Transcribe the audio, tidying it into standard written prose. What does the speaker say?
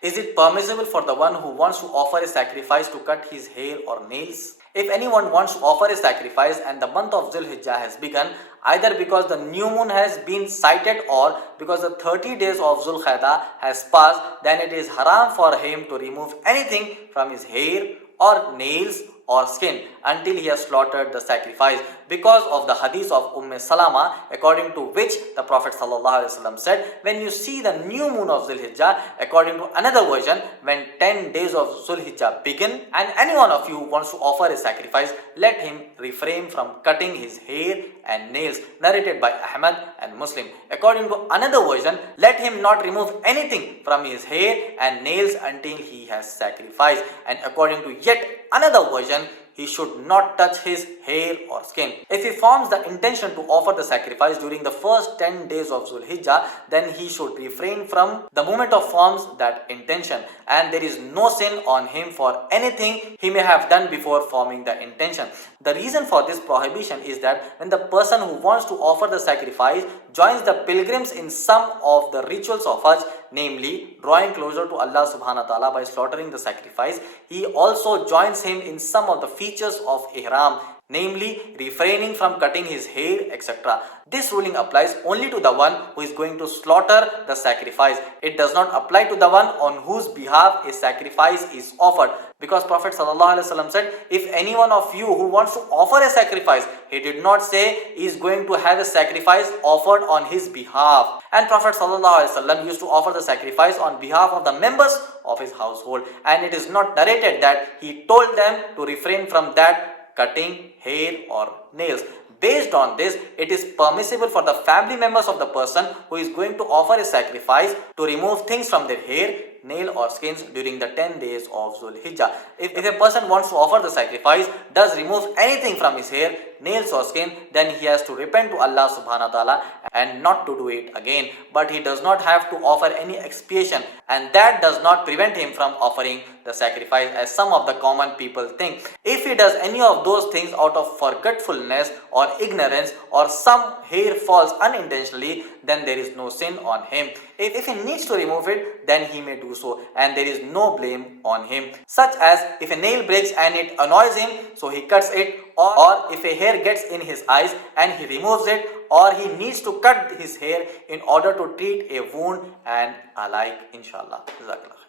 Is it permissible for the one who wants to offer a sacrifice to cut his hair or nails? If anyone wants to offer a sacrifice and the month of Zulhijjah has begun, either because the new moon has been sighted or because the 30 days of Zulqa'dah has passed, then it is haram for him to remove anything from his hair or nails or skin until he has slaughtered the sacrifice, because of the hadith of Salama, according to which the Prophet ﷺ said, when you see the new moon of Zulhijjah, according to another version, when 10 days of Zulhijjah begin, and any one of you wants to offer a sacrifice, let him refrain from cutting his hair and nails, narrated by Ahmad and Muslim. According to another version, let him not remove anything from his hair and nails until he has sacrificed, and according to yet another version, he should not touch his hair or skin. If he forms the intention to offer the sacrifice during the first 10 days of Zulhijjah, then he should refrain from the moment of forms that intention, and there is no sin on him for anything he may have done before forming the intention. The reason for this prohibition is that when the person who wants to offer the sacrifice joins the pilgrims in some of the rituals of Hajj, namely drawing closer to Allah subhanahu wa ta'ala by slaughtering the sacrifice, he also joins him in some of the features of Ihram, namely refraining from cutting his hair, etc. This ruling applies only to the one who is going to slaughter the sacrifice. It does not apply to the one on whose behalf a sacrifice is offered, because Prophet ﷺ said, if any one of you who wants to offer a sacrifice, he did not say he is going to have a sacrifice offered on his behalf. And Prophet ﷺ used to offer the sacrifice on behalf of the members of his household, and it is not narrated that he told them to refrain from that cutting hair or nails. Based on this, it is permissible for the family members of the person who is going to offer a sacrifice to remove things from their hair, nail or skins during the 10 days of Zulhijjah. If a person wants to offer the sacrifice, does remove anything from his hair, nails or skin, then he has to repent to Allah subhanahu wa ta'ala and not to do it again. But he does not have to offer any expiation, and that does not prevent him from offering the sacrifice as some of the common people think. If he does any of those things out of forgetfulness or ignorance, or some hair falls unintentionally, then there is no sin on him. If he needs to remove it, then he may do so, and there is no blame on him. Such as if a nail breaks and it annoys him, so he cuts it, or if a hair gets in his eyes and he removes it, or he needs to cut his hair in order to treat a wound and alike. Inshallah. Jazakallah.